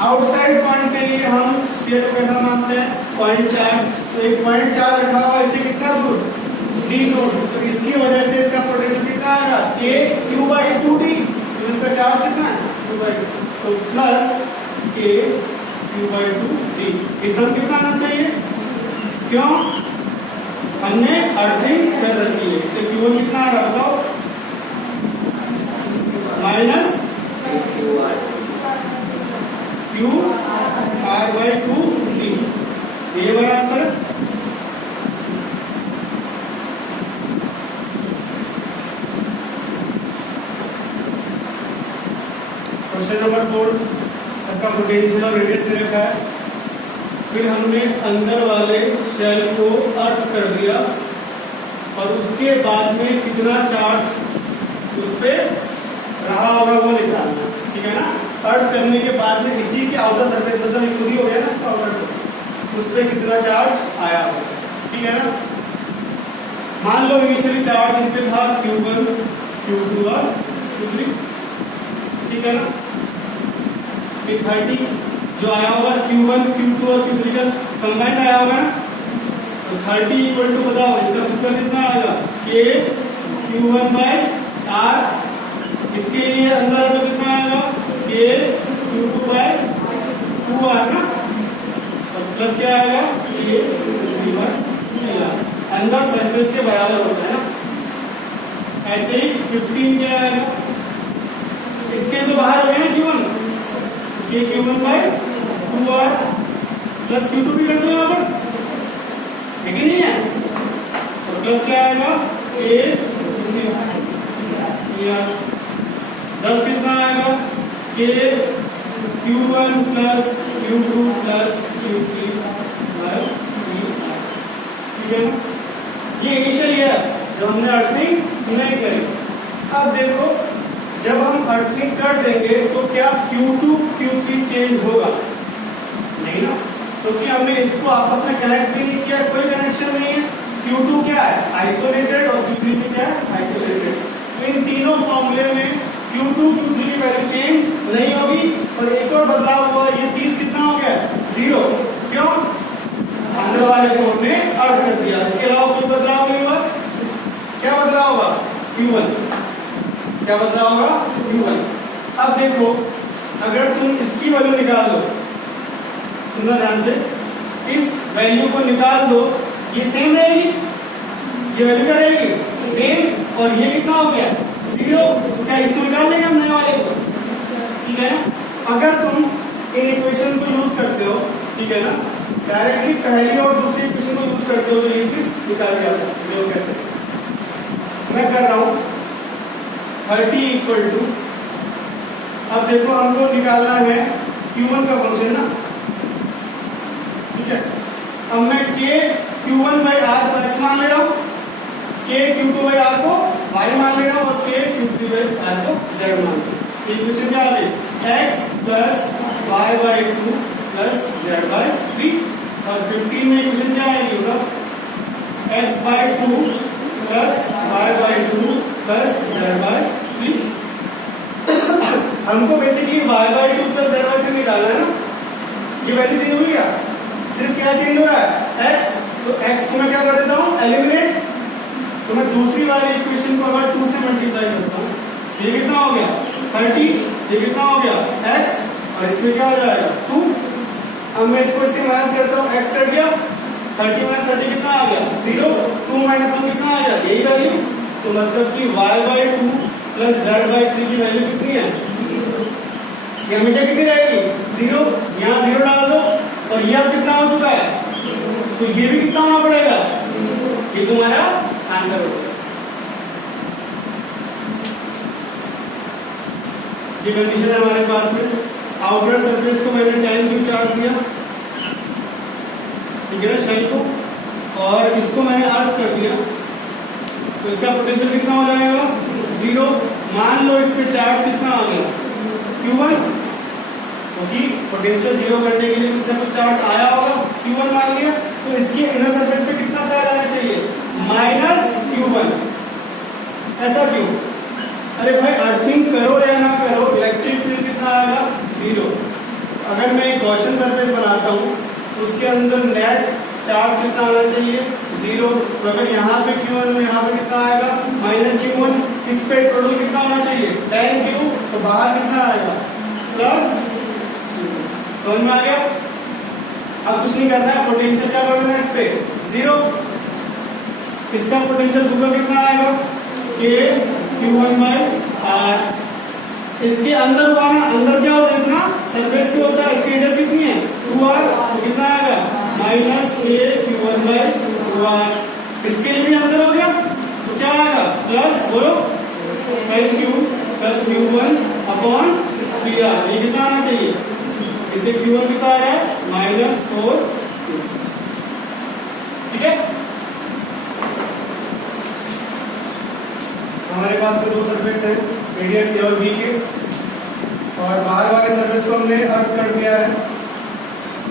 Outside point के लिए हम स्फीयर को कैसा मानते हैं, पॉइंट चार्ज। तो एक पॉइंट चार्ज रखा हुआ, इससे कितना दूर, d नोट। तो इसकी वजह से इसका पोटेंशियल कितना आएगा, k q/2d। तो इसका चार्ज कितना है, q/2। तो प्लस k q/2d। इस सम कितना आना चाहिए, क्यों, हमने अर्थिंग कर रखी है। इससे q1 कितना आ रहा बताओ, माइनस q/2d। ये हमारा आंसर है। क्वेश्चन नंबर 4, सबका पोटेंशियल और रेडियस दे रखा है। फिर हमने अंदर वाले शेल को अर्थ कर दिया और उसके बाद में कितना चार्ज उस पे रहा होगा वो निकालना, ठीक है ना। अर्थ करने के बाद में इसी के आउटर सरफेस मतलब खुद ही हो गया ना इसका आउटर, उस पे कितना चार्ज आया होगा, ठीक है ना। मान लो इनिशियली चार्ज इन पे था Q1, Q2 और Q3, ठीक है ना। 30 जो आया होगा Q1, Q2 और Q3 का कंबाइंड आया होगा ना। तो 30 इक्वल टू बताओ इसका उत्तर कितना आएगा, K Q1/R। इसके लिए अंदर तो कितना आएगा, K Q2/2R ना। और प्लस क्या आएगा, K Q3/2R। अंदर सरफेस के बराबर होता है ना। ऐसे ही 15 क्या आएगा, इसके तो बाहर हो गया ना Q1, K Q1/2R plus Q2 भी कर दो यहाँ पर, है कि नहीं है। तो प्लस क्या आएगा, K 10 कितना आएगा, K Q1 plus Q2 plus Q3/2R, ठीक है। ये इनिशियल है जो हमने अर्थिंग नहीं करी। अब देखो जब हम अर्थिंग कर देंगे तो क्या Q2 Q3 चेंज होगा, नहीं ना, क्योंकि हमने इसको आपस में कनेक्ट भी नहीं किया, कोई कनेक्शन नहीं है। Q2 क्या है, आइसोलेटेड, और Q3 भी क्या है, आइसोलेटेड। तो इन तीनों फॉर्मूले में Q2 Q3 की वैल्यू चेंज नहीं होगी। और एक और बदलाव हुआ, ये 30 कितना हो गया, 0, क्यों, अंदर वाले को हमने अर्थ कर दिया। इसके अलावा कोई बदलाव नहीं हुआ। क्या बदलाव होगा, Q1, क्या बदलाव होगा, Q1। अब देखो अगर तुम इसकी वैल्यू निकाल दो, सुनना ध्यान से, इस वैल्यू को निकाल दो, ये सेम रहेगी, ये वैल्यू क्या रहेगी, सेम। और ये कितना हो गया, 0। क्या इसको निकाल लेंगे हम नए वाले को, ठीक है ना। अगर तुम इन इक्वेशन को यूज करते हो, ठीक है ना, डायरेक्टली पहली और दूसरी इक्वेशन को यूज करते हो तो ये चीज निकाली जा सकती है। कैसे, मैं कर रहा हूं 30 इक्वल टू, अब देखो हमको निकालना है Q1 का फंक्शन ना, ठीक है। अब मैं K Q1/R को x मान ले रहा हूं, K Q2/R को y मान ले रहा हूं और K Q3/R को z मान ले रहा हूं। इक्वेशन क्या आ गई, x plus y/2 plus z/3। और 15 में इक्वेशन क्या आएगी, x/2 plus y/2 plus z/3। हमको बेसिकली y/2 प्लस z/3 निकालना है ना। ये वैल्यू चेंज हो गया, सिर्फ क्या चेंज हो रहा है, x। तो x को मैं क्या कर देता हूं, एलिमिनेट। तो मैं दूसरी वाली इक्वेशन को अगर 2 से मल्टीप्लाई करता हूं, ये कितना हो गया 30, ये कितना हो गया x, और इसमें क्या हो जाएगा 2। अब मैं इसको इससे माइनस करता हूं, x कर दिया, 30 माइनस 30 कितना आ गया 0, 2 माइनस 2 कितना आ गया, यही वैल्यू। तो मतलब कि y/2 प्लस z/3 की वैल्यू कितनी है, ये हमेशा कितनी रहेगी, 0। यहाँ 0 डाल दो और ये अब कितना हो चुका है, तो ये भी कितना होना पड़ेगा, ये तुम्हारा आंसर होगा। ये कंडीशन है हमारे पास में। आउटर सरफेस को मैंने tan क्यू चार्ज दिया, ठीक है ना, शेल को, और इसको मैंने अर्थ कर दिया। तो इसका पोटेंशियल कितना हो जाएगा, 0। मान लो इस पे चार्ज कितना आ गया, Q1, क्योंकि पोटेंशियल 0 करने के लिए इसका कुछ चार्ज आया होगा, Q1 मान लिया। तो इसकी इनर सरफेस पे कितना चार्ज आना चाहिए, -Q1। ऐसा क्यों, अरे भाई अर्थिंग करो या ना करो, इलेक्ट्रिक फील्ड कितना आएगा, 0। अगर चाहता हूँ उसके अंदर नेट चार्ज कितना आना चाहिए, 0। तो अगर यहाँ पे Q1 में यहाँ पे कितना आएगा -Q1, इस पे टोटल कितना होना चाहिए 10Q, तो बाहर कितना आएगा प्लस। समझ में आ गया? अब कुछ नहीं करना है, पोटेंशियल क्या करना है इस पे 0। इसका पोटेंशियल दूसरा कितना आएगा K Q1/R। इसके अंदर हुआ ना, अंदर क्या होता है इतना सरफेस पे होता है, इसकी रेडियस कितनी है 2R, तो कितना आएगा -A Q1/2R। इसके लिए भी अंदर हो गया तो क्या आएगा प्लस बोलो 10Q + Q1/3R। ये कितना आना चाहिए, इसे Q1 कितना आ रहा है -4। ठीक है, हमारे पास में दो सरफेस है, रेडियस A और B के, और बाहर वाले सरफेस को हमने अर्थ कर दिया है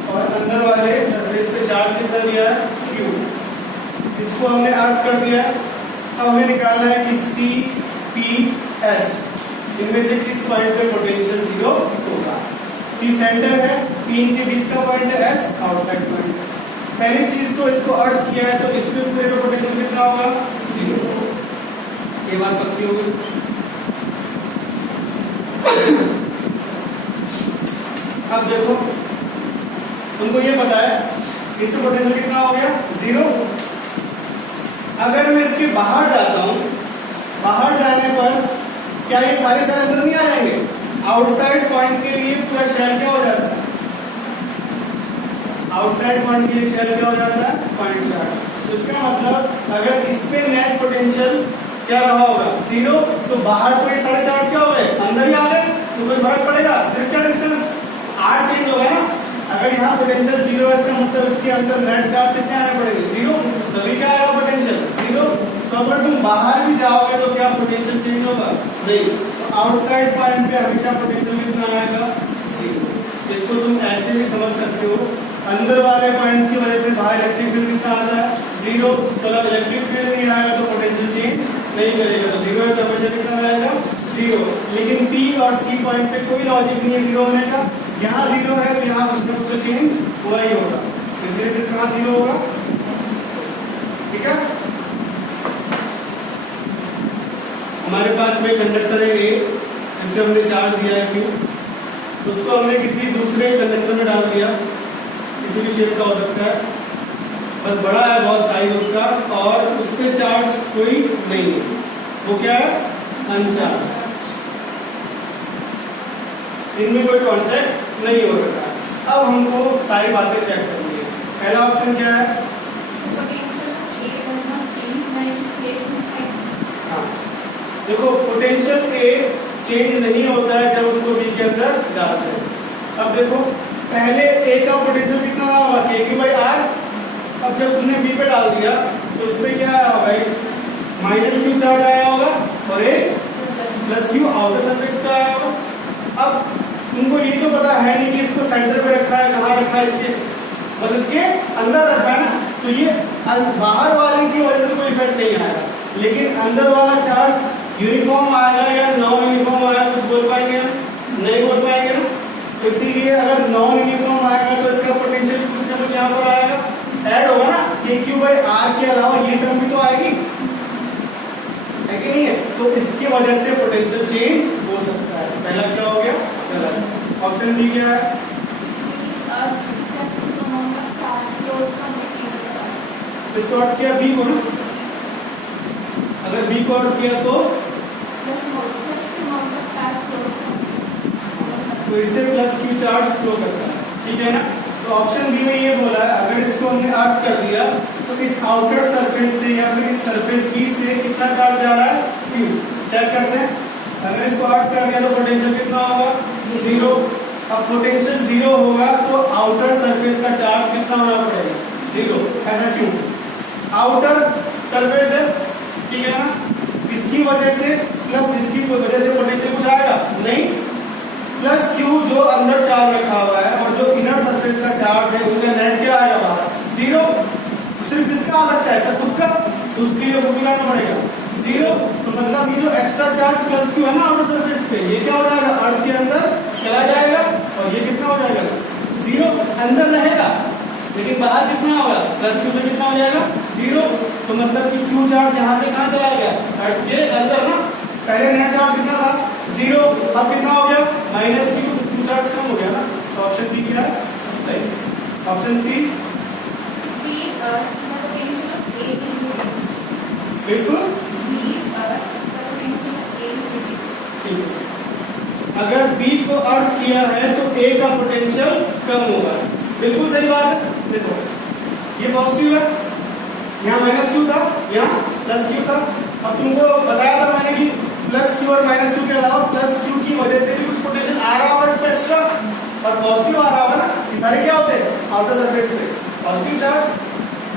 और अंदर वाले सरफेस पे चार्ज कितना दिया है Q, इसको हमने अर्थ कर दिया है। अब हमें निकालना है कि C, P, S इनमें से किस पॉइंट पे पोटेंशियल 0 होगा। C सेंटर है, P इनके बीच का पॉइंट है, S आउटसाइड पॉइंट है। पहली चीज तो इसको अर्थ किया है तो इसमें पूरे का पोटेंशियल कितना होगा 0। ये बात पक्की हो गई। अब देखो तुमको ये पता है इससे पोटेंशियल कितना हो गया 0। अगर मैं इसके बाहर जाता हूं, बाहर जाने पर क्या ये सारे शेल अंदर नहीं आ जाएंगे? आउटसाइड पॉइंट के लिए पूरा शेल क्या हो जाता है, आउटसाइड पॉइंट के लिए शेल क्या हो जाता है 0.4। तो इसका मतलब अगर इस पे नेट पोटेंशियल क्या रहा होगा 0, तो बाहर तो ये सारे चार्ज क्या हो गए अंदर ही आ गए, तो कोई फर्क पड़ेगा, सिर्फ क्या डिस्टेंस R चेंज होगा ना। अगर यहाँ पोटेंशियल 0 है इसका मतलब इसके अंदर नेट चार्ज कितने आने पड़ेंगे 0, तभी क्या आएगा पोटेंशियल 0। तो अगर तुम बाहर भी जाओगे तो क्या पोटेंशियल चेंज होगा नहीं, तो आउटसाइड पॉइंट पे हमेशा पोटेंशियल कितना आएगा 0। इसको तुम ऐसे भी समझ सकते हो, अंदर वाले पॉइंट की वजह से बाहर इलेक्ट्रिक फील्ड कितना आता है 0, तो अगर इलेक्ट्रिक फील्ड नहीं आएगा तो पोटेंशियल चेंज नहीं करेगा, तो 0 है तो हमेशा कितना आएगा 0। लेकिन P और C पॉइंट पे कोई लॉजिक नहीं है 0 होने का, यहाँ 0 है तो यहाँ कुछ ना कुछ तो चेंज हुआ ही होगा, इसलिए सिर्फ कहाँ 0 होगा। ठीक है, हमारे पास में कंडक्टर है A, जिसमें हमने चार्ज दिया है Q, उसको हमने किसी दूसरे कंडक्टर में डाल दिया, किसी भी शेप का हो सकता है, बस बड़ा है बहुत साइज उसका, और उस पर चार्ज कोई नहीं है, वो क्या है अनचार्ज, इनमें कोई कॉन्टैक्ट नहीं हो रहा है। अब हमको सारी बातें चेक करनी है। पहला ऑप्शन क्या है, हाँ देखो पोटेंशियल A चेंज नहीं होता है जब उसको B के अंदर डालते हैं। अब देखो पहले A का पोटेंशियल कितना रहा होगा KQ/R, अब जब तुमने B पे डाल दिया तो इसमें क्या आया होगा -Q चार्ज आया होगा और एक +Q आउटर सरफेस का आया होगा। अब तुमको ये तो पता है नहीं कि इसको सेंटर पे रखा है, कहाँ रखा है, इसके बस इसके अंदर रखा है ना, तो ये बाहर वाले की वजह से कोई इफेक्ट नहीं आएगा, लेकिन अंदर वाला चार्ज यूनिफॉर्म आएगा या नॉन यूनिफॉर्म आएगा, कुछ बोल पाएंगे ना, नहीं बोल पाएंगे ना। तो इसीलिए अगर नॉन यूनिफॉर्म आएगा तो इसका पोटेंशियल कुछ ना कुछ यहाँ पर आएगा, ऐड होगा ना, KQ/R के अलावा ये टर्म भी तो आएगी, है कि नहीं है? तो इसकी वजह से पोटेंशियल चेंज हो सकता है। पहला क्या हो गया गलत। ऑप्शन डी क्या है, इसको अर्थ किया B को ना, अगर B को अर्थ किया तो इससे +Q चार्ज फ्लो करता है, ठीक है ना। तो ऑप्शन बी में ये बोला है अगर इसको हमने अर्थ कर दिया तो इस आउटर सरफेस से या फिर इस सरफेस B से कितना चार्ज जा रहा है Q, चेक करते हैं। अगर इसको अर्थ कर दिया तो पोटेंशियल कितना होगा 0। अब पोटेंशियल 0 होगा तो आउटर सरफेस का चार्ज कितना होना पड़ेगा 0। ऐसा क्यों, आउटर सरफेस है, ठीक है ना, इसकी वजह से प्लस इसकी वजह से पोटेंशियल कुछ आएगा नहीं, +Q जो अंदर चार्ज रखा हुआ है और जो इनर सरफेस का चार्ज है उनका नेट क्या आएगा बाहर 0। सिर्फ इसका आ सकता है ऐसा खुद का, उसके लिए खुद लाना पड़ेगा 0। तो मतलब ये जो एक्स्ट्रा चार्ज +Q है ना आउटर सरफेस पे, ये क्या हो जाएगा अर्थ के अंदर चला जाएगा और ये कितना हो जाएगा 0। अंदर रहेगा, लेकिन बाहर कितना होगा, प्लस क्यू से कितना हो जाएगा 0। तो मतलब कि क्यू चार्ज यहाँ से कहाँ चला गया, अर्थ के अंदर ना। पहले नया चार्ज कितना था 0, अब कितना हो गया माइनस क्यू, क्यू चार्ज कम हो गया ना। तो ऑप्शन बी क्या है सही। ऑप्शन सी अगर बी को अर्थ किया है तो ए का पोटेंशियल कम होगा। बिल्कुल सही बात है। देखो ये पॉजिटिव है, यहाँ माइनस क्यू था, यहाँ प्लस क्यू था। अब तुमको बताया था मैंने कि प्लस क्यू और माइनस क्यू के अलावा प्लस क्यू की वजह से भी कुछ पोटेंशियल आ रहा होगा इसका एक्स्ट्रा, और पॉजिटिव आ रहा होगा ना। ये सारे क्या होते हैं आउटर सरफेस पे पॉजिटिव चार्ज।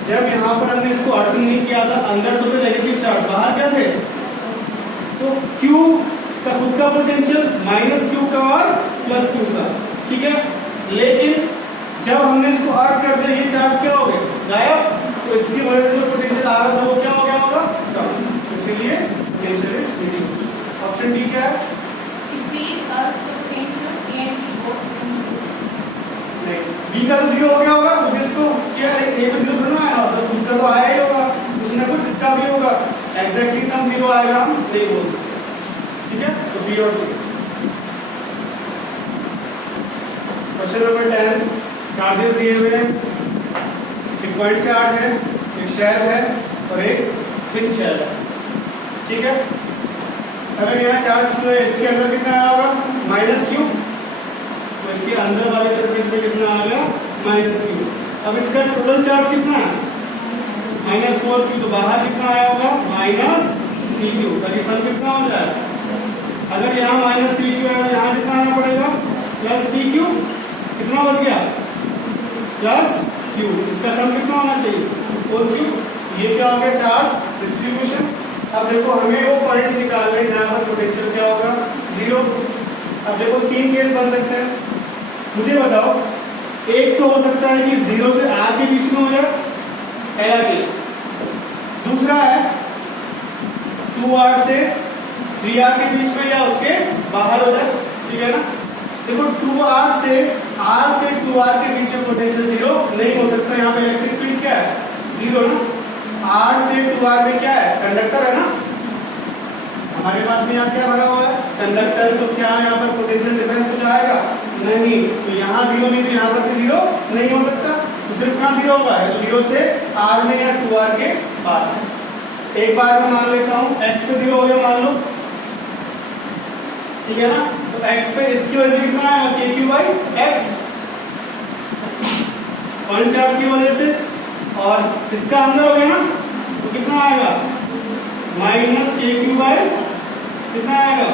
जब यहाँ पर हमने इसको अर्थिंग नहीं किया था, अंदर तो थे नेगेटिव चार्ज, बाहर क्या थे, तो क्यू का खुद का पोटेंशियल माइनस क्यू का और प्लस क्यू का, ठीक है। लेकिन जब हमने इसको अर्थ कर दिया, ये चार्ज क्या हो गए गायब, तो इसकी वजह से जो पोटेंशियल आ रहा था वो क्या हो गया होगा कम, इसीलिए potential is reduced. Option D क्या है, बी का तो 0 हो गया होगा, तो इसको क्या ए को 0 थोड़ा आया होगा, तो खुद का तो आया ही होगा, कुछ ना कुछ इसका भी होगा। एग्जैक्टली सम 0 आएगा, हम नहीं बोल सकते, ठीक है। तो बी और सी। क्वेश्चन नंबर 10, चार्जेस दिए हुए हैं, एक पॉइंट चार्ज है, एक शेल है और एक थिन शेल है, ठीक है। अगर यहाँ चार्ज क्यू है, इसके अंदर कितना आया होगा माइनस क्यू, तो इसके अंदर वाले सरफेस पे कितना आ गया माइनस क्यू। अब इसका टोटल चार्ज कितना है -4 क्यू, तो बाहर कितना आया होगा -3 क्यू, तो सम कितना हो जाएगा। अगर यहाँ -3 क्यू है, यहाँ कितना आना पड़ेगा +3 क्यू, कितना बच गया प्लस क्यू, इसका सम कितना होना चाहिए 4 क्यू। ये क्या हो गया चार्ज डिस्ट्रीब्यूशन। अब देखो हमें वो पॉइंट्स निकालने हैं जहां पर पोटेंशियल क्या होगा 0। अब देखो 3 केस बन सकते हैं, मुझे बताओ। एक तो हो सकता है कि 0 से r के बीच में हो जाए, पहला केस। दूसरा है 2r से 3r के बीच में या उसके बाहर हो जाए, ठीक है ना। देखो 2r से r से 2r के बीच में पोटेंशियल 0 नहीं हो सकता। यहाँ पे इलेक्ट्रिक फील्ड क्या है 0 ना। r से 2r में क्या है कंडक्टर है ना, हमारे पास में यहाँ क्या भरा हुआ है कंडक्टर, तो क्या यहाँ पर पोटेंशियल डिफरेंस कुछ आएगा नहीं। तो यहाँ 0 नहीं, तो यहाँ पर भी 0 नहीं हो सकता, तो सिर्फ कहाँ 0 होगा, तो 0 से r में या 2r के बाद। एक बार मैं मान लेता हूँ x पे 0 हो गया मान लो, ठीक है ना। तो x पे इसकी वजह से कितना आएगा kq/x, पॉइंट चार्ज की वजह से, और इसका अंदर हो गया ना, तो कितना आएगा -kq/ कितना आएगा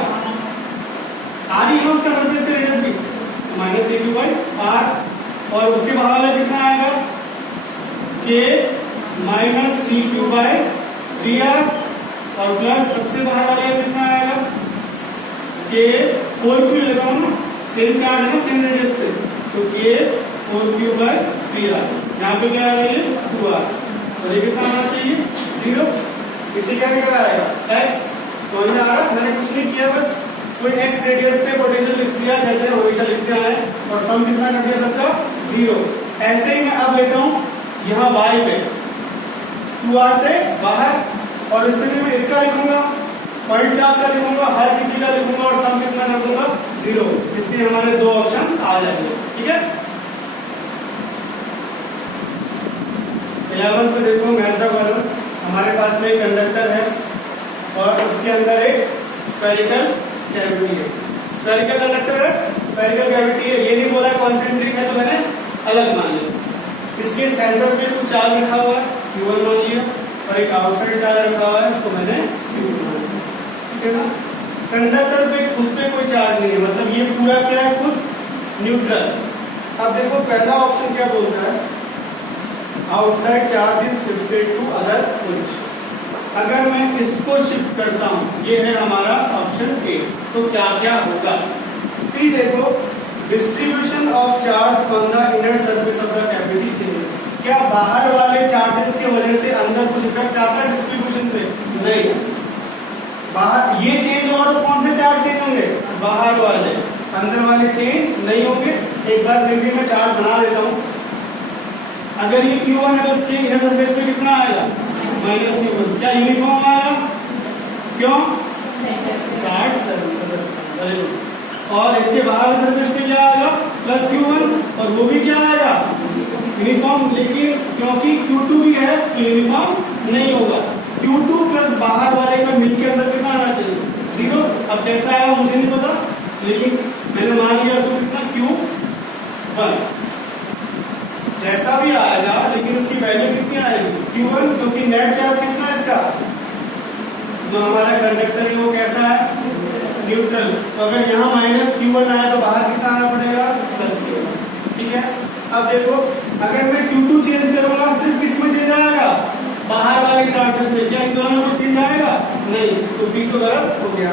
r ही है उसका सरफेस का रेडियस भी, -kq/r, और उसके बाहर वाला कितना आएगा k -3q/3r, और प्लस सबसे बाहर वाला कितना आएगा k 4q लगाओ ना, सेम चार्ज है ना सेम रेडियस पे, तो k 4q/3r। यहाँ पे क्या आ रही है 2r, और ये कितना आना चाहिए 0। इसे क्या निकल आएगा x। समझ में आ रहा, मैंने कुछ नहीं किया, बस कोई x रेडियस पे पोटेंशियल लिख दिया जैसे हमेशा लिखते हैं, और सम कितना कर दिया सबका 0। ऐसे ही मैं अब लेता हूँ यहाँ y पे 2r से बाहर, और इसमें भी मैं इसका लिखूंगा, पॉइंट चार्ज का लिखूंगा, हर किसी का लिखूंगा, और सम कितना कर दूंगा 0। इससे हमारे दो ऑप्शंस आ जाएंगे, ठीक है। 11 पे देखो मैच द फॉलोइंग, हमारे पास में एक कंडक्टर है और उसके अंदर एक स्फेरिकल कैविटी है। स्फेरिकल कंडक्टर है, स्फेरिकल कैविटी है, ये नहीं बोला कॉन्सेंट्रिक है, तो मैंने अलग मान लिया। इसके सेंटर पे कुछ चार्ज रखा हुआ है Q1 मान लिया, और एक आउटसाइड चार्ज रखा हुआ है, उसको मैंने Q2 मान लिया, ठीक है ना। कंडक्टर पे खुद पे कोई चार्ज नहीं है, मतलब ये पूरा क्या है खुद न्यूट्रल। अब देखो पहला ऑप्शन क्या बोलता है, outside charge is shifted to other position. अगर मैं इसको शिफ्ट करता हूं, ये है हमारा ऑप्शन ए, तो क्या क्या होगा। फिर देखो distribution of charge on the inner surface of the cavity changes. क्या बाहर वाले चार्जेस की वजह से अंदर कुछ इफेक्ट आता है डिस्ट्रीब्यूशन पे? नहीं। बाहर ये चेंज होगा तो कौन से चार्ज चेंज होंगे? बाहर वाले, अंदर वाले चेंज नहीं होंगे। एक बार फिर भी मैं चार्ज बना देता हूँ। अगर ये Q1 है तो इसके इनर सरफेस पे कितना आएगा, -Q1। क्या यूनिफॉर्म आएगा, क्यों, चार्ज सरफेस। और इसके बाहर सरफेस पे क्या आएगा, +Q1, और वो भी क्या आएगा, यूनिफॉर्म। लेकिन क्योंकि Q2 भी है तो यूनिफॉर्म नहीं होगा। Q2 प्लस बाहर वाले का मिलकर अंदर कितना आना चाहिए, 0। अब कैसा आएगा मुझे नहीं पता, लेकिन मैंने मान लिया उसको कितना, Q1 जैसा भी आएगा, लेकिन उसकी वैल्यू कितनी आएगी, Q1, क्योंकि नेट चार्ज कितना है इसका, जो हमारा कंडक्टर है वो कैसा है, न्यूट्रल। तो अगर यहाँ -Q1 आया तो बाहर कितना आना पड़ेगा, +Q1। ठीक है। अब देखो अगर मैं Q2 चेंज करूंगा, सिर्फ किसमें चेंज आएगा, बाहर वाले चार्जेस में। क्या इन दोनों में चेंज आएगा, नहीं, तो बी तो गलत हो गया।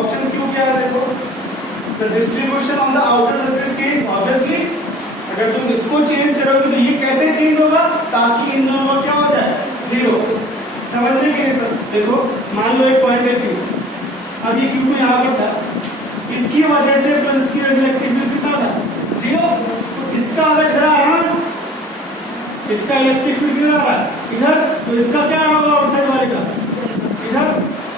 ऑप्शन क्यू क्या है, देखो the distribution on the outer surface change. Obviously अगर तुम इसको चेंज करोगे तो ये कैसे चेंज होगा, ताकि इन दोनों का क्या हो जाए, 0। समझने के लिए सर देखो, मान लो एक पॉइंट है Q, अब ये Q2 यहाँ पर था, इसकी वजह से प्लस इसकी वजह से इलेक्ट्रिक फील्ड कितना था, 0। इसका अलग इधर आ रहा है, इसका इलेक्ट्रिक फील्ड किधर आ रहा है, इधर, तो इसका क्या होगा आउटसाइड वाले का, इधर।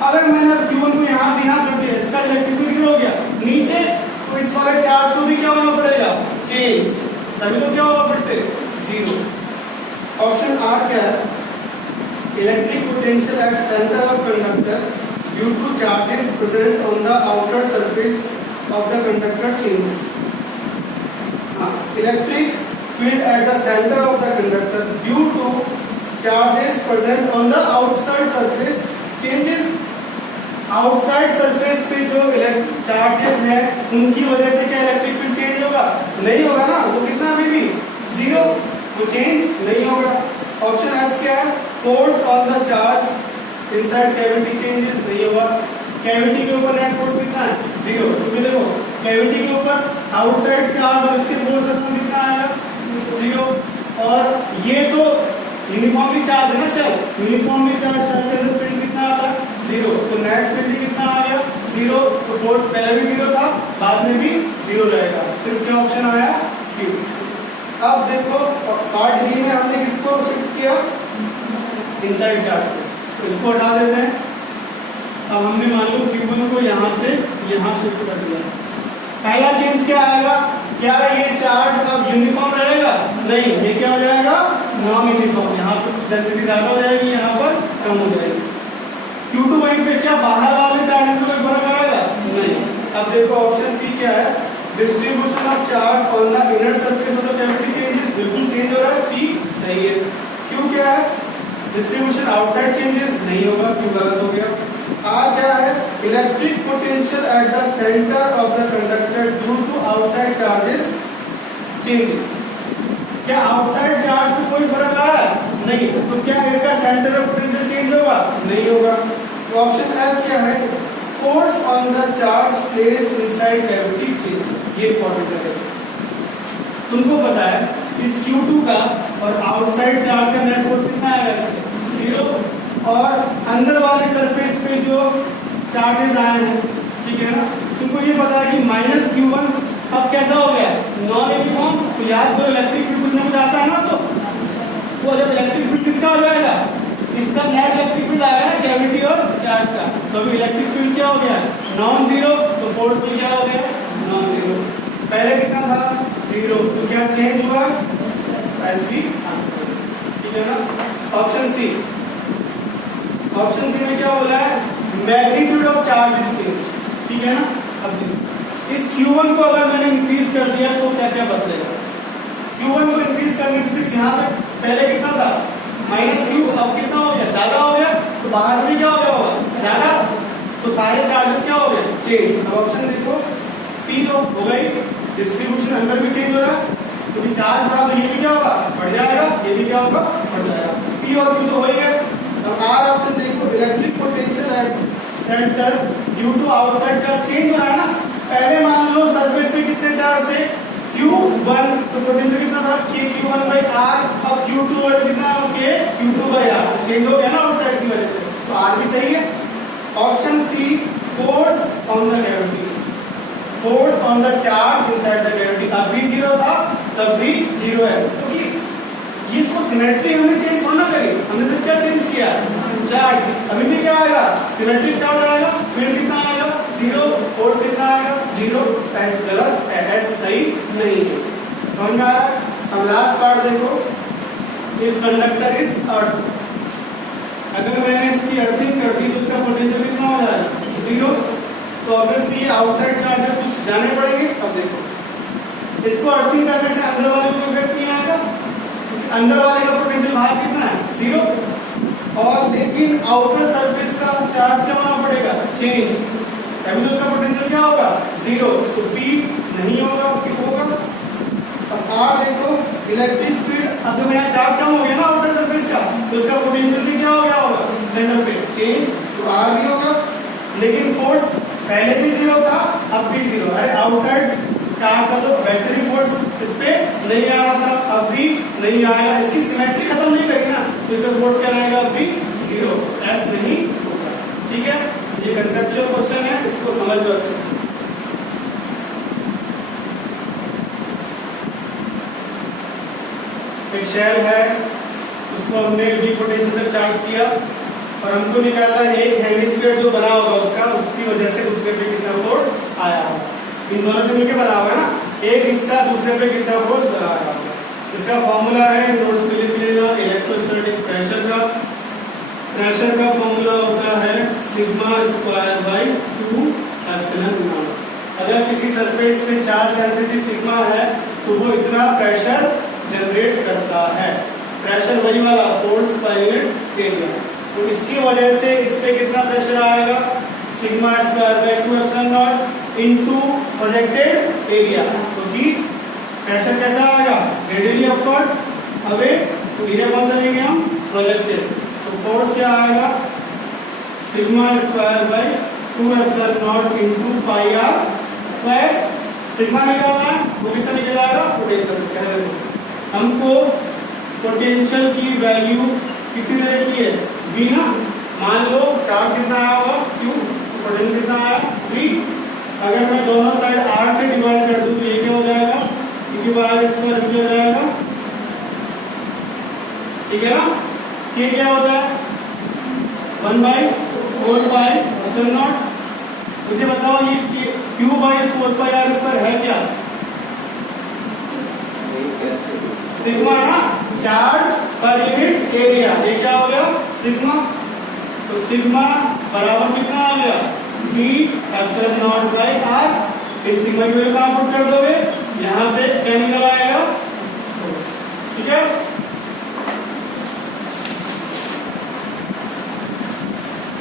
अगर मैंने Q1 को यहाँ से यहाँ कर दिया, इसका इलेक्ट्रिक फील्ड किधर हो गया, नीचे, तो इस वाले चार्ज को भी क्या होना पड़ेगा, चेंज, तभी तो क्या होगा फिर से 0। ऑप्शन आर क्या है, electric potential at centre of conductor due two charges present on the outer surface of the conductor changes. Electric field at the center of the conductor due to charges present on the outside surface changes। Outside surface पे जो charges हैं उनकी वजह से क्या electric field change होगा, नहीं होगा ना, वो कितना भी 0, वो चेंज नहीं होगा। ऑप्शन एस क्या है, force on the charge inside cavity changes, नहीं होगा। कैविटी के ऊपर नेट फोर्स कितना है, 0। तो देखो कैविटी के ऊपर आउटसाइड चार्ज और इसके फोर्स कितना आएगा, 0। और ये तो यूनिफॉर्मली चार्ज है ना शेल, यूनिफॉर्मली चार्ज शेल के अंदर फील्ड कितना आता है, 0। तो नेट फील्ड कितना आ गया, 0। तो फोर्स पहले भी 0 था, बाद में भी 0 रहेगा। सिर्फ क्या ऑप्शन आया, Q। अब देखो पार्ट बी में हमने किसको शिफ्ट किया, इनसाइड चार्ज को, तो इसको हटा देते हैं। अब हमने मान लो Q1 को यहाँ से यहाँ शिफ्ट कर दिया। पहला चेंज क्या आएगा, क्या ये चार्ज अब यूनिफॉर्म रहेगा, नहीं, ये क्या हो जाएगा, नॉन यूनिफॉर्म। यहाँ पर कुछ डेंसिटी ज्यादा हो जाएगी, यहाँ पर कम हो जाएगी। Q2 वहीं पे क्या बाहर वाले चार्जेस में कोई फर्क आएगा, नहीं। अब देखो ऑप्शन बी क्या है, distribution of charge on the inner surface of the cavity changes, बिल्कुल चेंज हो रहा है, P सही है। Q क्या है, डिस्ट्रीब्यूशन आउटसाइड चेंजेस, नहीं होगा, Q गलत हो गया। R क्या है, electric potential at the centre of the conductor due to outside charges changes. क्या आउटसाइड चार्ज में कोई फर्क आ रहा है, नहीं, तो क्या इसका सेंटर ऑफ पोटेंशियल चेंज होगा, नहीं होगा। तो ऑप्शन एस क्या है, force on the charge place inside cavity changes, ये इंपॉर्टेंट है। तुमको पता है इस Q2 का और आउटसाइड चार्ज का नेट फोर्स कितना आएगा, इसमें 0। और अंदर वाले सरफेस पे जो चार्जेस आए हैं, ठीक है ना, तुमको ये पता है कि -Q1 अब कैसा हो गया, नॉन यूनिफॉर्म। तो याद करो इलेक्ट्रिक फील्ड कुछ ना कुछ आता है ना, तो वो जब इलेक्ट्रिक फील्ड किसका हो जाएगा, इसका नेट इलेक्ट्रिक फील्ड आया है कैविटी और चार्ज का, तो अभी इलेक्ट्रिक फील्ड क्या हो गया, नॉन 0। तो फोर्स भी क्या हो गया, नॉन 0। पहले कितना था, 0, तो क्या चेंज हुआ, एस बी, ठीक है ना। ऑप्शन सी, ऑप्शन सी में क्या बोला है, मैग्नीट्यूड ऑफ चार्ज चेंज, ठीक है ना। अब इस Q1 को अगर मैंने इंक्रीज कर दिया तो क्या क्या बदलेगा, Q1 को इंक्रीज करने से सिर्फ यहाँ पे पहले कितना था, -Q, अब कितना हो गया, ज्यादा हो गया, तो बाहर भी क्या हो गया होगा, ज्यादा, तो सारे चार्जेस क्या हो गए, चेंज। ऑप्शन देखो P तो हो गई, डिस्ट्रीब्यूशन अंदर भी चेंज हो रहा है, तो चार्ज बढ़ा तो ये भी क्या होगा, बढ़ जाएगा, ये भी क्या होगा, बढ़ जाएगा। P और Q तो हो ही गए। आर ऑप्शन देखो, electric potential at centre due to outside charge change हो रहा है ना। पहले मान लो सरफेस पे कितने चार्ज थे, Q1, तो पोटेंशियल कितना था, KQ1/R। अब Q2 कितना, KQ2/R, चेंज हो गया ना आउटसाइड की वजह से, तो R भी सही है। Option C, force on the cavity, force on the charge inside the cavity. तब भी 0 था, तब भी 0 है, क्योंकि ये इसको सिमेट्री हमने चेंज थोड़ा ना करी, हमने सिर्फ क्या चेंज किया, चार्ज। अभी भी क्या आएगा, सिमेट्रिक चार्ज आएगा, फील्ड कितना आएगा 0, फोर्स कितना आएगा 0। एस गलत है, एस सही नहीं है, समझ में आ रहा है। अब लास्ट पार्ट देखो, इफ कंडक्टर इज अर्थ, अगर मैंने इसकी अर्थिंग कर दी तो उसका पोटेंशियल कितना हो जाएगा 0, तो ऑब्वियसली आउटसाइड चार्जेस कुछ जाने पड़ेंगे। अब देखो, इसको अर्थिंग करने से अंदर वाले को इफेक्ट नहीं आएगा, अंदर वाले का पोटेंशियल बाहर कितना है 0, और लेकिन आउटर सरफेस का चार्ज क्या होना पड़ेगा, चेंज, तभी तो उसका पोटेंशियल क्या होगा 0, तो P नहीं होगा, P होगा। अब R देखो, इलेक्ट्रिक फील्ड, अब तो मेरा चार्ज कम हो गया ना आउटसाइड सरफेस का, तो उसका पोटेंशियल भी क्या हो गया होगा, सेंटर पे चेंज, तो R भी होगा। लेकिन फोर्स पहले भी 0 था, अब भी 0, अरे आउटसाइड चार्ज का तो वैसे भी फोर्स इस पे नहीं आ रहा था, अब भी नहीं आएगा, इसकी सिमेट्री खत्म नहीं करी ना, तो इससे फोर्स क्या रहेगा, अब भी 0, एस नहीं होगा। ठीक है, ये कंसेप्चुअल क्वेश्चन है, इसको समझ लो अच्छे से। एक शेल है, उसको हमने V पोटेंशियल तक चार्ज किया और हमको निकालना एक हेमिस्फीयर जो बना होगा उसका, उसकी वजह से दूसरे पे कितना फोर्स आया होगा। इन दोनों से मिलकर बना होगा ना, एक हिस्सा दूसरे पे कितना फोर्स बना होगा। इसका फॉर्मूला है, नोट्स पे लिख लेना, इलेक्ट्रोस्टैटिक प्रेशर का। प्रेशर का फॉर्मूला होता है sigma square by 2 epsilon not. अगर किसी सरफेस पे चार्ज डेंसिटी सिग्मा है तो वो इतना प्रेशर जनरेट करता है, प्रेशर वही वाला फोर्स पर यूनिट एरिया। तो इसकी वजह से इस पे कितना प्रेशर आएगा, sigma square by 2 epsilon naught into projected area. तो कि प्रेशर कैसा आएगा, रेडियली अपवर्ड अवे, तो एरिया कौन सा लेंगे हम, प्रोजेक्टेड। तो फोर्स क्या आएगा, sigma square by 2 epsilon naught into pi R square. Sigma निकालना है, वो किससे निकल आएगा, पोटेंशियल से। कह रहे हमको पोटेंशियल की वैल्यू कितनी दे रखी है, V ना। मान लो चार्ज कितना आया होगा Q, पोटेंशियल कितना आया V। अगर मैं दोनों साइड R से डिवाइड कर दूं तो ये क्या हो जाएगा, क्योंकि R स्क्वायर V हो जाएगा, ठीक है ना। K क्या होता है 1/4 पाई एप्सिलॉन नॉट। मुझे बताओ ये Q by 4 pi R square है क्या, सिग्मा ना, चार्ज पर यूनिट एरिया, ये क्या हो गया सिग्मा। तो सिग्मा बराबर कितना आ गया, V epsilon not by R। इस सिग्मा की वैल्यू कहां पुट कर दोगे,